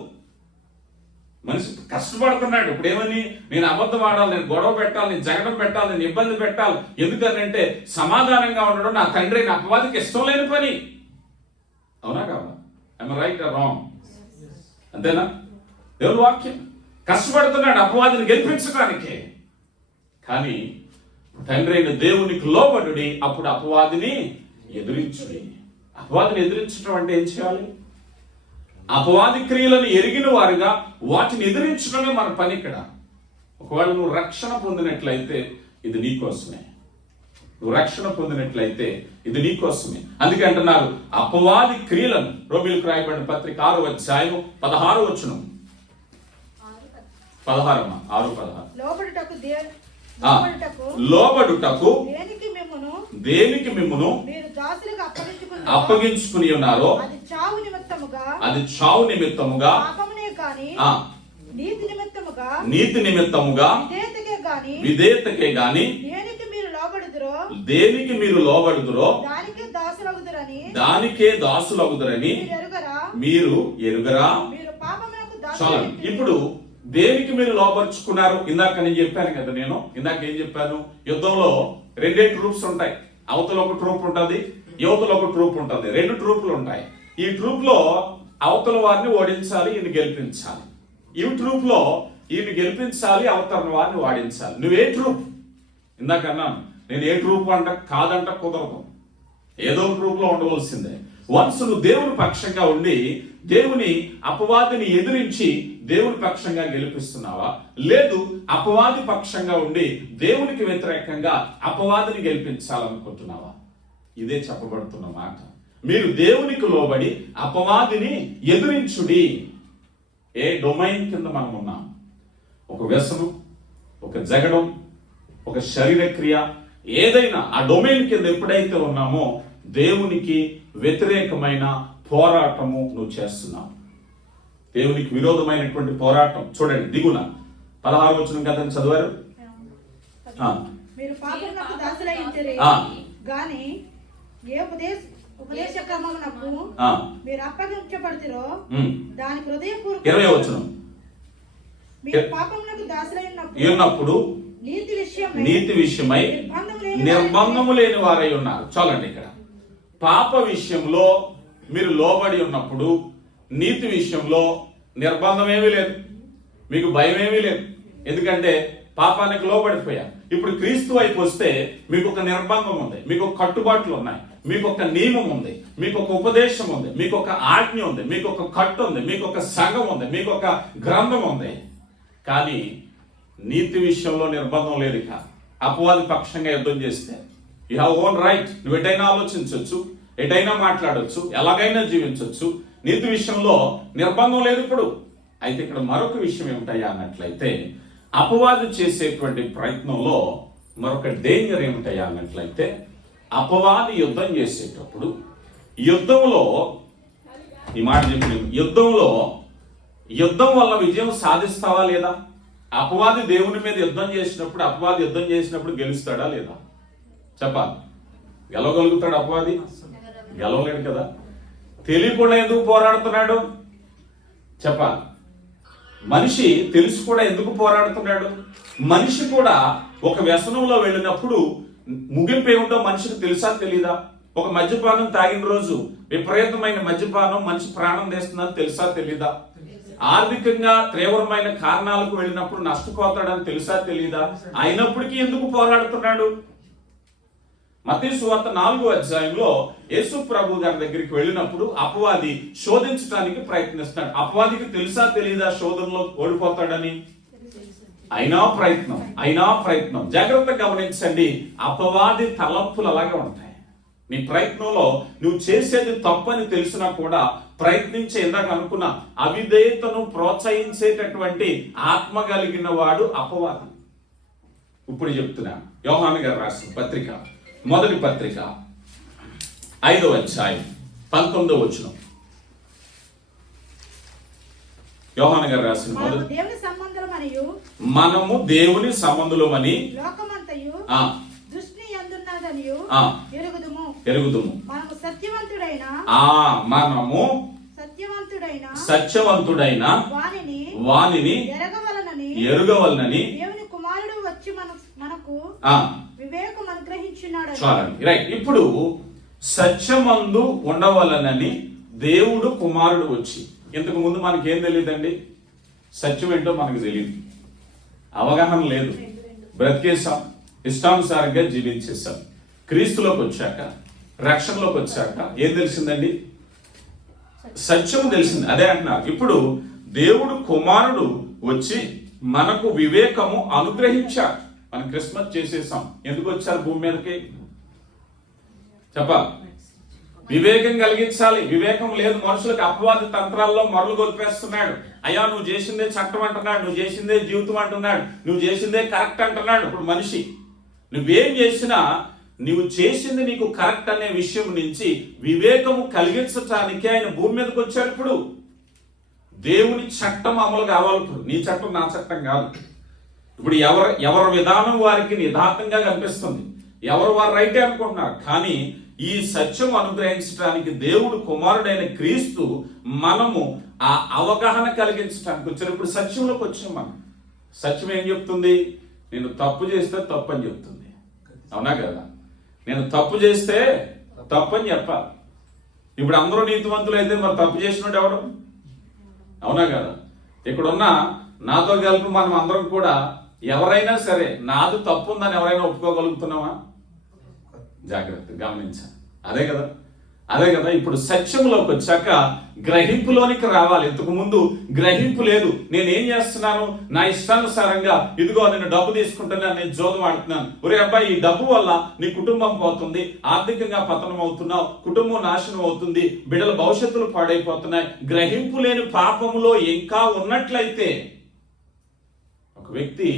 మనిషి కష్టపడుతున్నాడు. ఇప్పుడు ఏమని? నేను అబద్ధం ఆడాలి, నేను గొడవ పెట్టాలి, నేను జగడం పెట్టాలి, నేను ఇబ్బంది పెట్టాలి. ఎందుకనంటే సమాధానంగా ఉండడం నా తండ్రి అయిన అపవాదికి ఇష్టం లేని పని, అవునా కాదా? I'm right are wrong? అంతేనా? దేవుని వాక్యం. కష్టపడుతున్నాడు అపవాదిని గెలిపించడానికి. కానీ తండ్రి అయిన దేవునికి లోబడుడి, అప్పుడు అపవాదిని ఎదిరించుడి. అపవాదిని ఎదిరించడం అంటే ఏం చేయాలి? అపవాది క్రియలను ఎరిగిన వారుగా వాటిని ఎదిరించడమే మన పని ఇక్కడ. ఒకవేళ నువ్వు రక్షణ పొందినట్లయితే ఇది నీకోసమే. నువ్వు రక్షణ పొందినట్లయితే ఇది నీకోసమే. అందుకే అంటున్నారు అపవాది క్రియలను. రోమీయులకు రాయబడిన పత్రిక 6వ అధ్యాయం 16వ వచనం. 6:16 లోబడుటకు దేనికి మిమ్మును అప్పగించుకుని ఉన్నారో అది చావు నిమిత్తముగా నీతి నిమిత్తముగా విధేయతకే గాని దేనికి మీరు లోబడుదురో దానికే దాసులగుదురని మీరు ఎరుగరా? చాలండి. ఇప్పుడు దేనికి మీరు లోపరుచుకున్నారు? ఇందాక నేను చెప్పాను కదా, ఇందాక ఏం చెప్పాను? యుద్ధంలో రెండే ట్రూప్స్ ఉంటాయి. అవతల ఒక ట్రూప్ ఉంటుంది, యువతలో ఒక ట్రూప్ ఉంటుంది. 2 ట్రూపులు ఉంటాయి. ఈ ట్రూప్ లో అవతల వారిని ఓడించాలి, ఈయన గెలిపించాలి. ఈ ట్రూప్ లో ఈయన గెలిపించాలి, అవతల వారిని ఓడించాలి. నువ్వే ట్రూప్? ఇందాకన్నా నేను ఏ ట్రూప్ కాదంట కుదరదు. ఏదో ట్రూప్ లో ఉండవలసిందే. వన్స్ నువ్వు దేవుని పక్షంగా ఉండి దేవుని అపవాదిని ఎదిరించి దేవుని పక్షంగా గెలిపిస్తున్నావా? లేదు అపవాది పక్షంగా ఉండి దేవునికి వ్యతిరేకంగా అపవాదిని గెలిపించాలనుకుంటున్నావా? ఇదే చెప్పబడుతున్న మాట. మీరు దేవునికి లోబడి అపవాదిని ఎదిరించుడి. ఏ డొమైన్ కింద మనం ఉన్నాం? ఒక వ్యసనం, ఒక జగడం, ఒక శరీర క్రియ, ఏదైనా ఆ డొమైన్ కింద ఎప్పుడైతే ఉన్నామో దేవునికి వ్యతిరేకమైన పోరాటము నువ్వు చేస్తున్నావు. దేవునికి విరోధమైనటువంటి పోరాటం. చూడండి దిగున 16వ వచనం కదా చదివారు. మీరు పాపమునకు దాసులైంటిరి గాని ఏ ఉపదేశ క్రమమునకు మీరు అప్పగించబడుతురో దానికి హృదయపూర్వక 20వ వచనం. మీరు పాపమునకు దాసులైనప్పుడు నీతి విషయమై నిర్బంధము లేని వారై ఉన్నారు. చాలండి. ఇక్కడ పాప విషయంలో మీరు లోబడి ఉన్నప్పుడు నీతి విషయంలో నిర్బంధం ఏమీ లేదు, మీకు భయం ఏమీ లేదు. ఎందుకంటే పాపానికి లోబడిపోయా. ఇప్పుడు క్రీస్తు వైపు వస్తే మీకు ఒక నిర్బంధం ఉంది, మీకు ఒక కట్టుబాట్లు ఉన్నాయి, మీకు ఒక నియమం ఉంది, మీకు ఒక ఉపదేశం ఉంది, మీకు ఒక ఆజ్ఞ ఉంది, మీకు ఒక కట్టు ఉంది, మీకు ఒక సంఘం ఉంది, మీకు ఒక గ్రంథం ఉంది. కానీ నీతి విషయంలో నిర్బంధం లేదు. ఇక అపవాది పక్షంగా యుద్ధం చేస్తే యు హావ్ ఓన్ రైట్. నువ్వు ఎటైనా ఆలోచించవచ్చు, ఎటైనా మాట్లాడవచ్చు, ఎలాగైనా జీవించవచ్చు. నీతి విషయంలో నిర్బంధం లేదు ఇప్పుడు. అయితే ఇక్కడ మరొక విషయం ఏమిటయ్యా అన్నట్లయితే అపవాది చేసేటువంటి ప్రయత్నంలో మరొక డేంజర్ ఏమిటయ్యా అన్నట్లయితే అపవాది యుద్ధం చేసేటప్పుడు యుద్ధంలో ఈ మాట చెప్పిన యుద్ధం వల్ల విజయం సాధిస్తావా లేదా? అపవాది దేవుని మీద యుద్ధం చేసినప్పుడు గెలుస్తాడా లేదా? చెప్పాలి. గెలవగలుగుతాడు అపవాది? గెలవలేడు కదా. తెలియకుండా ఎందుకు పోరాడుతున్నాడు? చెప్పాలి. మనిషి తెలుసు కూడా ఎందుకు పోరాడుతున్నాడు? మనిషి కూడా ఒక వ్యసనంలో వెళ్ళినప్పుడు ముగింపు ఏమిటో మనిషికి తెలుసా తెలీదా? ఒక మద్యపానం తాగిన రోజు విపరీతమైన మద్యపానం మనిషి ప్రాణం తీస్తుందని తెలుసా తెలీదా? ఆర్థికంగా తీవ్రమైన కారణాలకు వెళ్ళినప్పుడు నష్టపోతాడని తెలుసా తెలీదా? అయినప్పటికీ ఎందుకు పోరాడుతున్నాడు? మత్తయి సువార్త 4వ అధ్యాయంలో యేసు ప్రభు గారి దగ్గరికి వెళ్ళినప్పుడు అపవాది శోధించడానికి ప్రయత్నిస్తాడు. అపవాదికి తెలుసా తెలీదా శోధనలో ఓడిపోతాడని? అయినా ప్రయత్నం. జాగ్రత్తగా గమనించండి. అపవాది తలంపులు అలాగే ఉంటాయి. నీ ప్రయత్నంలో నువ్వు చేసేది తప్పని తెలిసినా కూడా ప్రయత్నించే, ఇందాక అనుకున్న అవిధేయతను ప్రోత్సహించేటటువంటి ఆత్మ కలిగిన వాడు అపవాది. ఇప్పుడు చెప్తున్నా. యోహాను గారు రాసిన పత్రిక, మొదటి పత్రిక 5వ అధ్యాయం 19వ వచనం. యోహాను గారు రాసిన మనము దేవుని సంబంధులమని ఎరుగుదుము. మనము సత్యవంతుడైన వానిని ఎరుగవలనని దేవుని కుమారుడు వచ్చి మనకు వివేకం అనుగ్రహించున్నాడు. చాలండి. రైట్. ఇప్పుడు సత్యమందు ఉండవలనని దేవుడు కుమారుడు వచ్చి, ఇంతకు ముందు మనకేం తెలియదండి, సత్యం ఏంటో మనకు తెలియదు, అవగాహన లేదు, బ్రతికేసాం. ఇష్టానుసారంగా జీవించేసాం. క్రీస్తులోకి వచ్చాక, రక్షణలోకి వచ్చాక ఏం తెలిసిందండి? సత్యం తెలిసింది. అదే అంటున్నారు, ఇప్పుడు దేవుడు కుమారుడు వచ్చి మనకు వివేకము అనుగ్రహించాడు. మనం క్రిస్మస్ చేసేసాం. ఎందుకు వచ్చారు భూమి మీదకి? చెప్పాలి. వివేకం కలిగించాలి. వివేకం లేదు మనుషులకు. అపవాది తంత్రాల్లో మరలు గొలిపేస్తున్నాడు. అయ్యా నువ్వు చేసిందే చట్టం అంటున్నాడు, నువ్వు చేసిందే జీవితం అంటున్నాడు, నువ్వు చేసిందే కరెక్ట్ అంటున్నాడు. ఇప్పుడు మనిషి నువ్వేం చేసినా నువ్వు చేసింది నీకు కరెక్ట్ అనే విషయం నుంచి వివేకము కలిగించటానికి ఆయన భూమి మీదకి వచ్చాడు. ఇప్పుడు దేవుని చట్టం అమలు కావాలి. ఇప్పుడు నీ చట్టం నా చట్టం కాదు. ఇప్పుడు ఎవరి విధానం వారికి యథార్థంగా కనిపిస్తుంది, ఎవరు వారు రైటే అనుకుంటున్నారు. కానీ ఈ సత్యం అనుగ్రహించడానికి దేవుడు కుమారుడైన క్రీస్తు మనము ఆ అవగాహన కలిగించడానికి వచ్చారు. ఇప్పుడు సత్యంలోకి వచ్చాం మనం. సత్యం ఏం చెప్తుంది? నేను తప్పు చేస్తే తప్పు అని చెప్తుంది. అవునా కదా? నేను తప్పు చేస్తే తప్పు అని చెప్పాలి. ఇప్పుడు అందరూ నీతివంతులు అయితే మరి తప్పు చేసినట్టు ఎవరు? అవునా కదా? ఇక్కడున్న నాతో కలిపి మనం అందరం కూడా ఎవరైనా సరే నాది తప్పు ఉందని ఎవరైనా ఒప్పుకోగలుగుతున్నామా? జాగ్రత్త గమనించాలి. అదే కదా ఇప్పుడు సత్యంలోకి వచ్చాక గ్రహింపులోనికి రావాలి. ఇంతకు ముందు గ్రహింపు లేదు. నేనేం చేస్తున్నాను? నా ఇష్టానుసారంగా ఇదిగో నేను డబ్బు తీసుకుంటున్నాను, నేను జోదం ఆడుతున్నాను. ఒరే అబ్బాయి, ఈ డబ్బు వల్ల నీ కుటుంబం పోతుంది, ఆర్థికంగా పతనం అవుతున్నావు, కుటుంబం నాశనం అవుతుంది, బిడ్డల భవిష్యత్తులు పాడైపోతున్నాయి. గ్రహింపు లేని పాపములో ఇంకా ఉన్నట్లయితే ఒక వ్యక్తి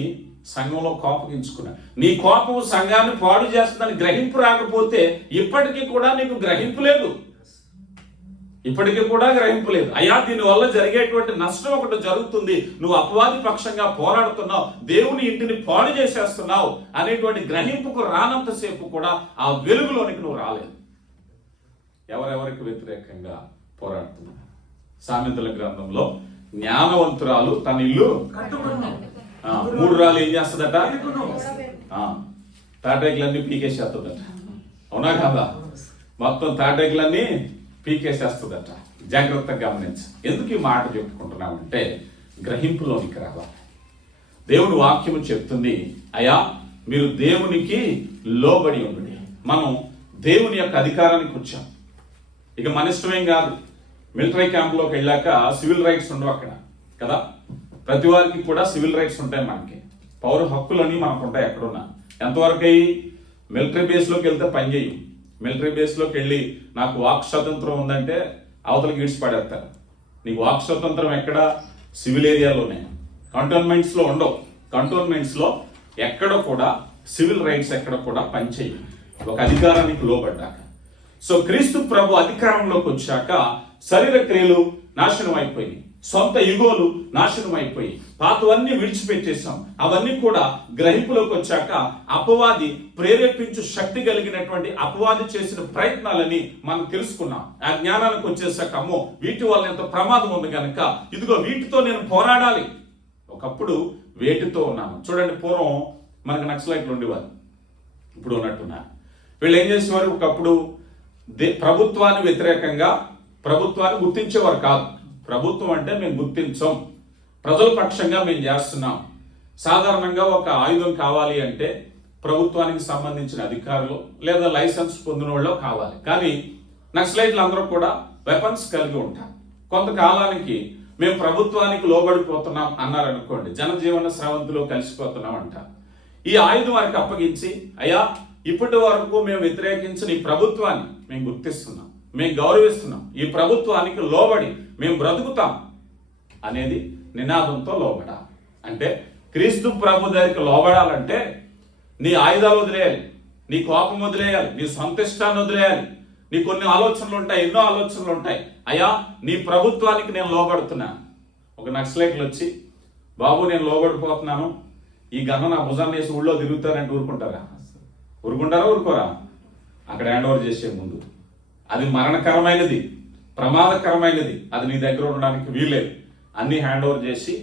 సంఘంలో కోపగించుకున్నా, నీ కోపం సంఘాన్ని పాడు చేస్తుందని గ్రహింపు రాకపోతే ఇప్పటికీ కూడా నీకు గ్రహింపు లేదు. అయ్యా దీనివల్ల జరిగేటువంటి నష్టం ఒకటి జరుగుతుంది, నువ్వు అపవాది పక్షంగా పోరాడుతున్నావు, దేవుని ఇంటిని పాడు చేసేస్తున్నావు అనేటువంటి గ్రహింపుకు రానంతసేపు కూడా ఆ వెలుగులోనికి నువ్వు రాలేదు. ఎవరెవరికి వ్యతిరేకంగా పోరాడుతున్నావు? సామెతల గ్రంథంలో జ్ఞానవంతురాలు తన ఇల్లు మూడు రాళ్ళు ఏం చేస్తుందట? తాటాకులన్నీ పీకేసేస్తుందట. అవునా కదా? మొత్తం తాటాకులన్నీ పీకేసేస్తుందట. జాగ్రత్తగా గమనించు. ఎందుకు ఈ మాట చెప్పుకుంటున్నామంటే గ్రహింపులోనికి రావాలి. దేవుని వాక్యము చెప్తుంది, అయ్యా మీరు దేవునికి లోబడి ఉండండి. మనం దేవుని యొక్క అధికారానికి వచ్చాం. ఇక మన ఇష్టమేం కాదు. మిలిటరీ క్యాంపులోకి వెళ్ళాక సివిల్ రైట్స్ ఉండవు అక్కడ కదా. ప్రతి వారికి కూడా సివిల్ రైట్స్ ఉంటాయి. మనకి పౌర హక్కులని మనకు ఉంటాయి. ఎక్కడున్నా ఎంతవరకు అయ్యి మిలిటరీ బేస్లోకి వెళ్తే పని చేయు. మిలిటరీ బేస్లోకి వెళ్ళి నాకు వాక్ స్వాతంత్రం ఉందంటే అవతలకి ఈడ్చి పడేస్తారు. నీకు వాక్ స్వాతంత్రం ఎక్కడ? సివిల్ ఏరియాలోనే. కంటోన్మెంట్స్లో ఉండవు. కంటోన్మెంట్స్లో ఎక్కడ కూడా సివిల్ రైట్స్ ఎక్కడ కూడా పనిచేయవు ఒక అధికారానికి లోబడ్డాక. సో క్రీస్తు ప్రభు అధికారంలోకి వచ్చాక శరీర క్రియలు నాశనం అయిపోయి, సొంత ఇగోలు నాశనం అయిపోయి, పాతవన్నీ విడిచిపెట్టేశాం. అవన్నీ కూడా గ్రహింపులోకి వచ్చాక అపవాది ప్రేరేపించు శక్తి కలిగినటువంటి అపవాది చేసిన ప్రయత్నాలని మనం తెలుసుకున్నాం. ఆ జ్ఞానానికి వచ్చేసాక అమ్మో వీటి వల్ల ఎంత ప్రమాదం ఉంది కనుక ఇదిగో వీటితో నేను పోరాడాలి. ఒకప్పుడు వేటితో ఉన్నాను. చూడండి, పూర్వం మనకు నక్సలైట్లు ఉండేవారు, ఇప్పుడు ఉన్నట్టున్నారు. వీళ్ళు ఏం చేసేవారు? ఒకప్పుడు ప్రభుత్వాన్ని వ్యతిరేకంగా ప్రభుత్వాన్ని గుర్తించేవారు కాదు. ప్రభుత్వం అంటే మేము గుర్తించం, ప్రజల పక్షంగా మేము చేస్తున్నాం. సాధారణంగా ఒక ఆయుధం కావాలి అంటే ప్రభుత్వానికి సంబంధించిన అధికారులు లేదా లైసెన్స్ పొందిన వాళ్ళు కావాలి. కానీ నక్సలైట్లు అందరూ కూడా వెపన్స్ కలిగి ఉంటారు. కొంతకాలానికి మేము ప్రభుత్వానికి లోబడిపోతున్నాం అన్నారనుకోండి, జనజీవన స్రవంతిలో కలిసిపోతున్నాం అంటారు. ఈ ఆయుధం వారికి అప్పగించి, అయ్యా ఇప్పటి వరకు మేము వ్యతిరేకించిన ఈ ప్రభుత్వాన్ని మేము గుర్తిస్తున్నాం, మేము గౌరవిస్తున్నాం, ఈ ప్రభుత్వానికి లోబడి మేము బ్రతుకుతాం అనేది నినాదంతో లోబడాలి. అంటే క్రీస్తు ప్రభు దగ్గరికి లోబడాలంటే నీ ఆయుధాలు వదిలేయాలి, నీ కోపం వదిలేయాలి, నీ సొంత ఇష్టాన్ని వదిలేయాలి. నీ కొన్ని ఆలోచనలు ఉంటాయి, ఎన్నో ఆలోచనలు ఉంటాయి. అయ్యా నీ ప్రభుత్వానికి నేను లోబడుతున్నాను. ఒక నక్సలైట్లు వచ్చి, బాబు నేను లోబడిపోతున్నాను, ఈ గన్న నా భుజాన్ని వేసి ఊళ్ళో తిరుగుతారంటే ఊరుకుంటారా? ఊరుకోరా? అక్కడ హ్యాండ్ ఓవర్ చేసే ముందు అది మరణకరమైనది, ప్రమాదకరమైనది, అది నీ దగ్గర ఉండడానికి వీల్లేదు. అన్ని హ్యాండ్ ఓవర్ చేసి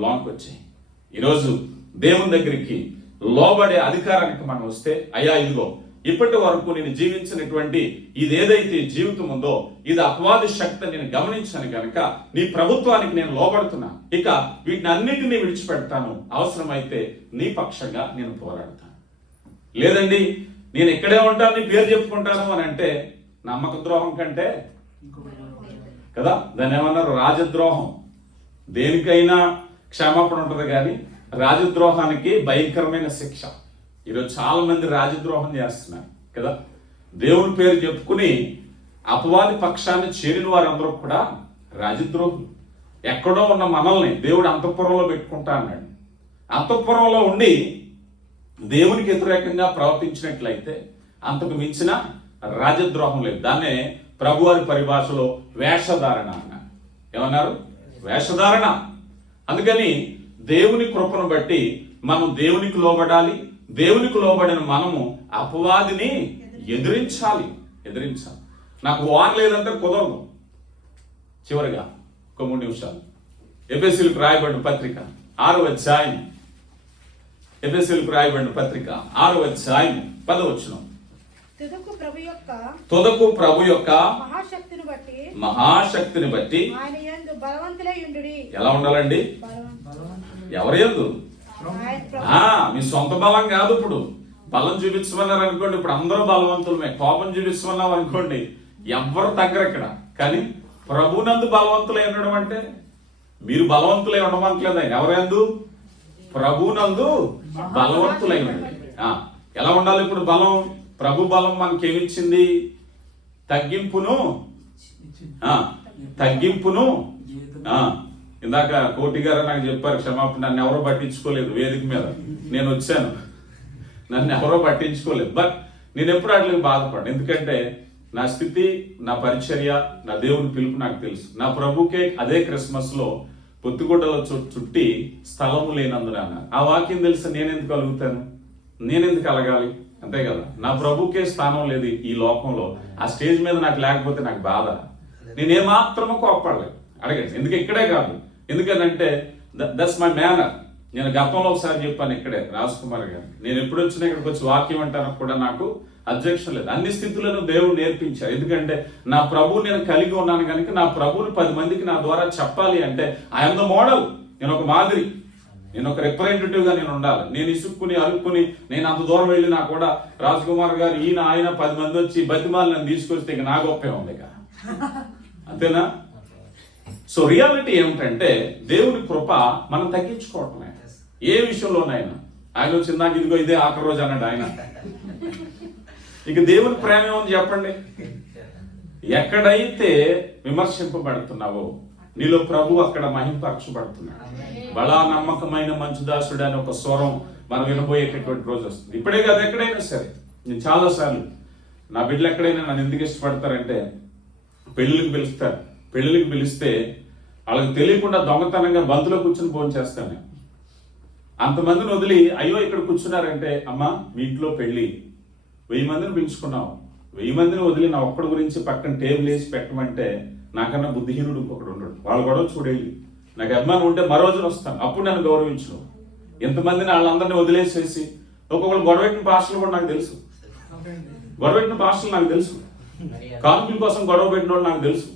లోన్కి వచ్చాయి. ఈరోజు దేవుని దగ్గరికి లోబడే అధికారానికి మనం వస్తే, అయ్యా ఇదిగో ఇప్పటి వరకు నేను జీవించినటువంటి ఇదేదైతే జీవితం ఉందో ఇది అపవాది శక్తి నేను గమనించాను కనుక నీ ప్రభుత్వానికి నేను లోబడుతున్నా. ఇక వీటిని అన్నిటినీ విడిచిపెడతాను, అవసరమైతే నీ పక్షంగా నేను పోరాడతాను. లేదండి నేను ఇక్కడే ఉంటాను నీ పేరు చెప్పుకుంటాను అని అంటే నమ్మక ద్రోహం కంటే కదా, దాన్ని ఏమన్నారు? రాజద్రోహం. దేనికైనా క్షమాపణ ఉంటుంది కానీ రాజద్రోహానికి భయంకరమైన శిక్ష. ఈరోజు చాలా మంది రాజద్రోహం చేస్తున్నారు కదా. దేవుని పేరు చెప్పుకుని అపవాది పక్షాన్ని చేరిన వారందరూ కూడా రాజద్రోహులు. ఎక్కడో ఉన్న మనల్ని దేవుడు అంతఃపురంలో పెట్టుకుంటా అన్నాడు. అంతఃపురంలో ఉండి దేవునికి వ్యతిరేకంగా ప్రవర్తించినట్లయితే అంతకు మించిన రాజద్రోహం లేదు. దాన్నే ప్రభువారి పరిభాషలో వేషధారణ అన్నారు. ఏమన్నారు? వేషధారణ. అందుకని దేవుని కృపను బట్టి మనం దేవునికి లోబడాలి. దేవునికి లోబడిన మనము అపవాదిని ఎదిరించాలి. నాకు వాన్ లేదంటే కుదరదు. చివరిగా ఒక 3 నిమిషాలు ఎఫెసీయులకు రాయబడిన పత్రిక 6వ అధ్యాయం. ఎఫెసీయులకు రాయబడిన పత్రిక 6వ అధ్యాయం 10వ వచనం. తుదకు ప్రభు యొక్క మహాశక్తిని బట్టి ఆయన యందు బలవంతులై ఉండుడి. ఎలా ఉండాలండి? ఎవరి యందు? మీ సొంత బలం కాదు. ఇప్పుడు బలం చూపించమన్నారు అనుకోండి, ఇప్పుడు అందరూ బలవంతులమే. కోపం చూపించమన్నాం అనుకోండి, ఎవ్వరు తగ్గరు ఇక్కడ. కానీ ప్రభునందు బలవంతులై ఉండడం అంటే మీరు బలవంతులై ఉండమంటలేదు. ఎవరందు? ప్రభునందు బలవంతులై ఉండండి. ఎలా ఉండాలి ఇప్పుడు బలం? ప్రభు బలం మనకి ఏమిచ్చింది? తగ్గింపును. ఇందాక కోటి గారు నాకు చెప్పారు, క్షమాపణ, నన్ను ఎవరో పట్టించుకోలేదు వేదిక మీద. నేను వచ్చాను, నన్ను ఎవరో పట్టించుకోలేదు. బట్ నేను ఎప్పుడు అట్లా బాధపడ్డా. ఎందుకంటే నా స్థితి, నా పరిచర్య, నా దేవుని పిలుపు నాకు తెలుసు. నా ప్రభుకే అదే క్రిస్మస్ లో పొత్తుగుడ్డలో చుట్టి స్థలము లేనందున అన్నారు. ఆ వాక్యం తెలిసి నేనెందుకు కలుగుతాను? నేనెందుకు కలగాలి? అంతే కదా. నా ప్రభుకే స్థానం లేదు ఈ లోకంలో. ఆ స్టేజ్ మీద నాకు లేకపోతే నాకు బాధ. నేనేమాత్రమో కోప్పడలేదు. అడగండి. ఎందుకు ఇక్కడే కాదు, ఎందుకనంటే దట్స్ మై మేనర్. నేను గతంలో ఒకసారి చెప్పాను ఇక్కడే, రాజ్ కుమార్ గారు, నేను ఎప్పుడు వచ్చినా ఇక్కడికి వచ్చి వాక్యం అంటానికి కూడా నాకు అబ్జెక్షన్ లేదు. అన్ని స్థితులను దేవుడు నేర్పించారు. ఎందుకంటే నా ప్రభు నేను కలిగి ఉన్నాను కనుక నా ప్రభుని 10 మందికి నా ద్వారా చెప్పాలి అంటే ఐఎమ్ ద మోడల్. నేను ఒక మాదిరి, నేను ఒక రిప్రజెంటేటివ్ గా నేను ఉండాలి. నేను ఇసుక్కుని అరుక్కుని నేను అంత దూరం వెళ్ళినా కూడా రాజ్ కుమార్ గారు ఆయన 10 మంది వచ్చి బతిమాలి నన్ను తీసుకొస్తే ఇక నా గొప్పే ఉంది ఇక. అంతేనా? సో రియాలిటీ ఏమిటంటే దేవుని కృప మనం తగ్గించుకోవటమే. ఏ విషయంలోనైనా ఆయన వచ్చి నాకు ఇదిగో ఇదే ఆఖరి రోజు అన్నాడు ఆయన. ఇక దేవుని ప్రేమ ఏమని చెప్పండి? ఎక్కడైతే విమర్శింపబడుతున్నావో నీలో ప్రభు అక్కడ మహింపరచబడుతున్నాడు. బలా నమ్మకమైన మంచు దాసుడు అని ఒక స్వరం మనం వినబోయేటటువంటి రోజు వస్తుంది. ఇప్పుడే కాదు, ఎక్కడైనా సరే. నేను చాలా సార్లు నా బిడ్డలు ఎక్కడైనా నన్ను ఎందుకు ఇష్టపడతారంటే పెళ్లికి పిలుస్తారు. పెళ్లికి పిలిస్తే వాళ్ళకి తెలియకుండా దొంగతనంగా బంతులో కూర్చుని ఫోన్ చేస్తాను. అంతమందిని వదిలి అయ్యో ఇక్కడ కూర్చున్నారంటే, అమ్మా మీ ఇంట్లో పెళ్లి 1000 మందిని పిలుచుకున్నావు, 1000 మందిని వదిలి నా ఒక్కడి గురించి పక్కన టేబుల్ వేసి పెట్టమంటే నాకన్నా బుద్ధిహీనుడు ఇంకొకడు ఉండడు. వాళ్ళు గొడవ చూడేది. నాకు అభిమానం ఉంటే మరో రోజున వస్తాను, అప్పుడు నన్ను గౌరవించు. ఎంతమందిని వాళ్ళందరినీ వదిలేసేసి ఒక్కొక్కరు గొడవెట్టిన భాషలు కూడా నాకు తెలుసు. గొడవెట్టిన భాషలు నాకు తెలుసు. కానుకల కోసం గొడవ పెట్టిన వాళ్ళు నాకు తెలుసు.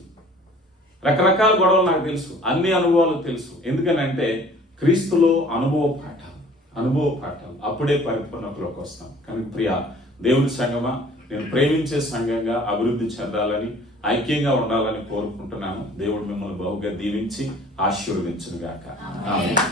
రకరకాల గొడవలు నాకు తెలుసు. అన్ని అనుభవాలు తెలుసు. ఎందుకనంటే క్రీస్తులో అనుభవ పాఠాలు అప్పుడే పరిపూర్ణతలోకి వస్తాం. కానీ ప్రియ దేవుని సంఘమా, నేను ప్రేమించే సంఘంగా అభివృద్ధి చెందాలని, ఐక్యంగా ఉండాలని కోరుకుంటున్నాను. దేవుడు మిమ్మల్ని బహుగా దీవించి ఆశీర్వదించును గాక. ఆమేన్.